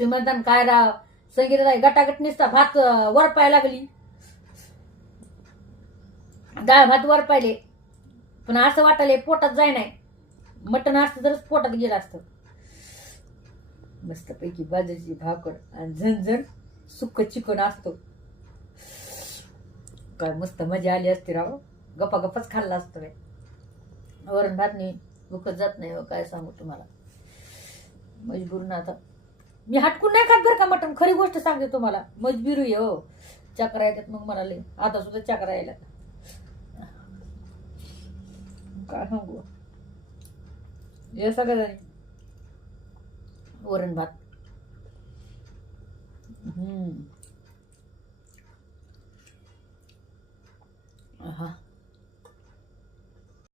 तुम्ही म्हणता काय राव संगीता गटागट निसता भात वरपायला लागली, डाळ भात वरपायले, पण असं वाटायले पोटात जाय नाही. मटण असतं तरच पोटात गेलं असतं. मस्तपैकी बाजरीची भाकर आणि झणझण सुक्क चिकन असतो. काय मस्त मजा आली असती राव. गप्पा गप्पाच खाल्ला असतं बाई. वरण भात नाही दुखत जात नाही हो, काय सांगू तुम्हाला. मजबूर ना आता मी हटकून नाही खात बरं का मटण. खरी गोष्ट सांगते तुम्हाला, मजबुरी आहे हो. चक्रा येतात मग मला लई. आता सुद्धा चक्रा यायला. काय सांगू. हे सगळं वरण भात. हा